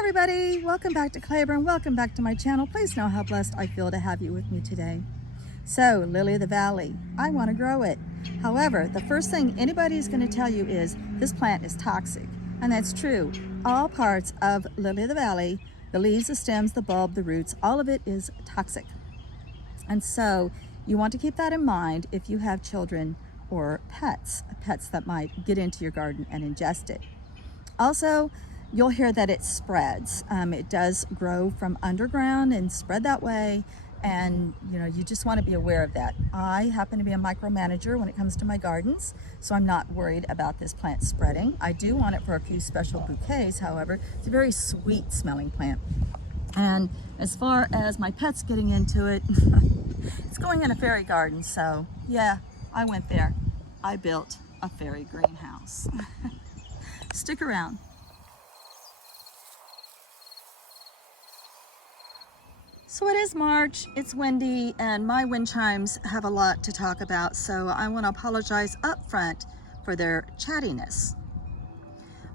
everybody, welcome back to Claiborne. Welcome back to my channel. Please know how blessed I feel to have you with me today. So, lily of the valley, I want to grow it. However, the first thing anybody is going to tell you is this plant is toxic. And that's true. All parts of lily of the valley, the leaves, the stems, the bulb, the roots, all of it is toxic. And so you want to keep that in mind if you have children or pets that might get into your garden and ingest it. Also, you'll hear that it spreads. It does grow from underground and spread that way, and you just want to be aware of that. I happen to be a micromanager when it comes to my gardens, so I'm not worried about this plant spreading. I do want it for a few special bouquets, however. It's a very sweet smelling plant. And as far as my pets getting into it, it's going in a fairy garden, so yeah, I went there. I built a fairy greenhouse. Stick around. So it is March, it's windy, and my wind chimes have a lot to talk about, so I want to apologize up front for their chattiness.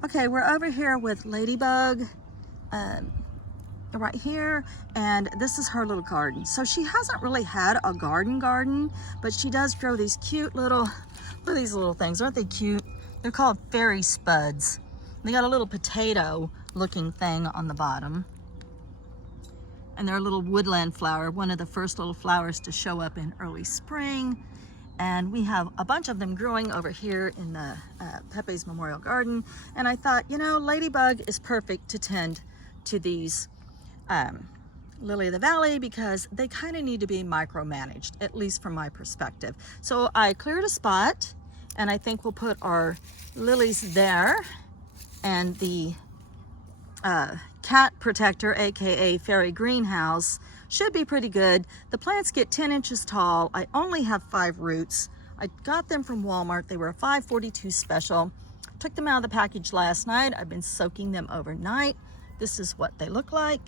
Okay, we're over here with Ladybug right here, and this is her little garden. So she hasn't really had a garden, but she does grow these cute little, look at these little things, aren't they cute? They're called fairy spuds. They got a little potato looking thing on the bottom. And they're a little woodland flower, one of the first little flowers to show up in early spring. And we have a bunch of them growing over here in the Pepe's Memorial Garden. And I thought, Ladybug is perfect to tend to these lily of the valley because they kind of need to be micromanaged, at least from my perspective. So I cleared a spot, and I think we'll put our lilies there, and the cat protector, aka fairy greenhouse, should be pretty good. The plants get 10 inches tall. I only have 5 roots. I got them from Walmart. They were a $5.42 special. Took them out of the package last night. I've been soaking them overnight. This is what they look like.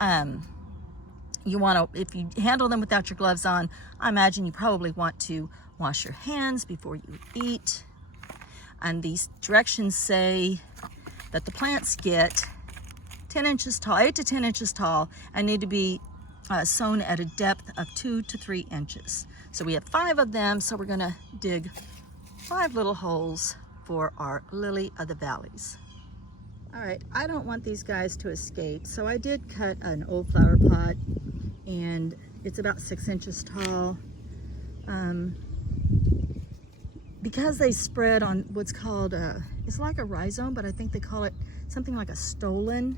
You want to, if you handle them without your gloves on, I imagine you probably want to wash your hands before you eat. And these directions say that the plants get 10 inches tall, 8 to 10 inches tall, and need to be sown at a depth of 2 to 3 inches. So we have 5 of them, so we're gonna dig 5 little holes for our lily of the valleys. All right, I don't want these guys to escape, so I did cut an old flower pot, and it's about 6 inches tall. Because they spread on what's called, it's like a rhizome, but I think they call it something like a stolon.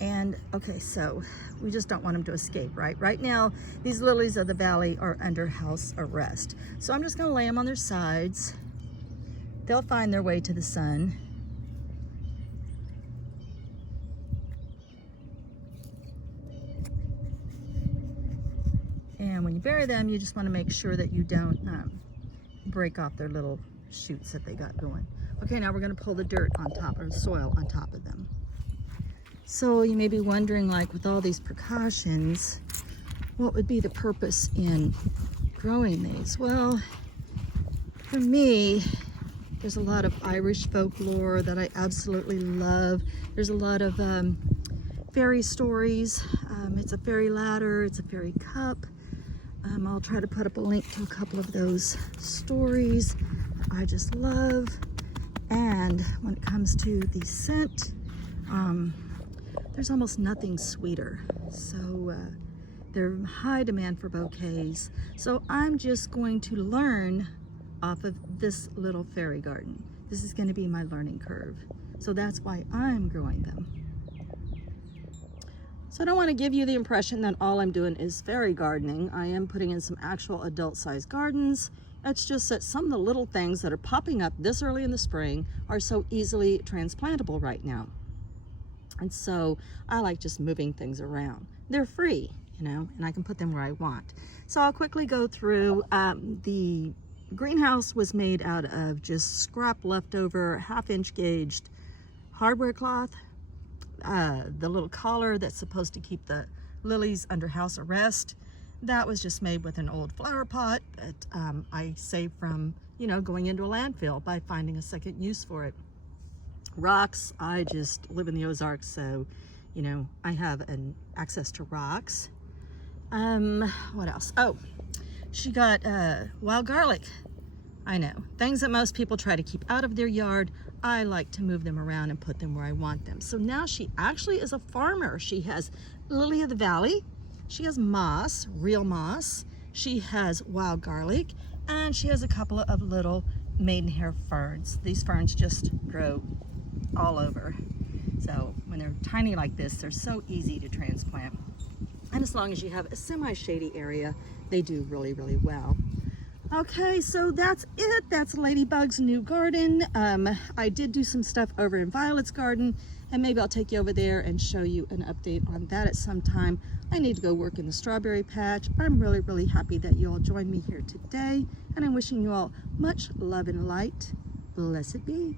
And okay, so we just don't want them to escape, right? Right now, these lilies of the valley are under house arrest. So I'm just gonna lay them on their sides. They'll find their way to the sun. And when you bury them, you just wanna make sure that you don't break off their little shoots that they got going. Okay, now we're gonna pull the dirt on top, or soil on top of them. So you may be wondering, like, with all these precautions, what would be the purpose in growing these? Well, for me, there's a lot of Irish folklore that I absolutely love. There's a lot of fairy stories. It's a fairy ladder, it's a fairy cup. I'll try to put up a link to a couple of those stories I just love. And when it comes to the scent, there's almost nothing sweeter. So they're in high demand for bouquets. So I'm just going to learn off of this little fairy garden. This is going to be my learning curve. So that's why I'm growing them. So I don't want to give you the impression that all I'm doing is fairy gardening. I am putting in some actual adult-sized gardens. It's just that some of the little things that are popping up this early in the spring are so easily transplantable right now. And so I like just moving things around. They're free, and I can put them where I want. So I'll quickly go through. The greenhouse was made out of just scrap leftover 1/2-inch gauged hardware cloth. The little collar that's supposed to keep the lilies under house arrest, that was just made with an old flower pot that I saved from, going into a landfill by finding a second use for it. Rocks, I just live in the Ozarks, so, you know, I have an access to rocks. What else? Oh, she got wild garlic. I know, things that most people try to keep out of their yard, I like to move them around and put them where I want them. So now she actually is a farmer. She has lily of the valley, she has moss, real moss, she has wild garlic, and she has a couple of little maidenhair ferns. These ferns just grow all over. So when they're tiny like this, they're so easy to transplant. And as long as you have a semi-shady area, they do really, really well. Okay, so that's it. That's Ladybug's new garden. I did do some stuff over in Violet's garden, and maybe I'll take you over there and show you an update on that at some time. I need to go work in the strawberry patch. I'm really, really happy that you all joined me here today, and I'm wishing you all much love and light. Blessed be.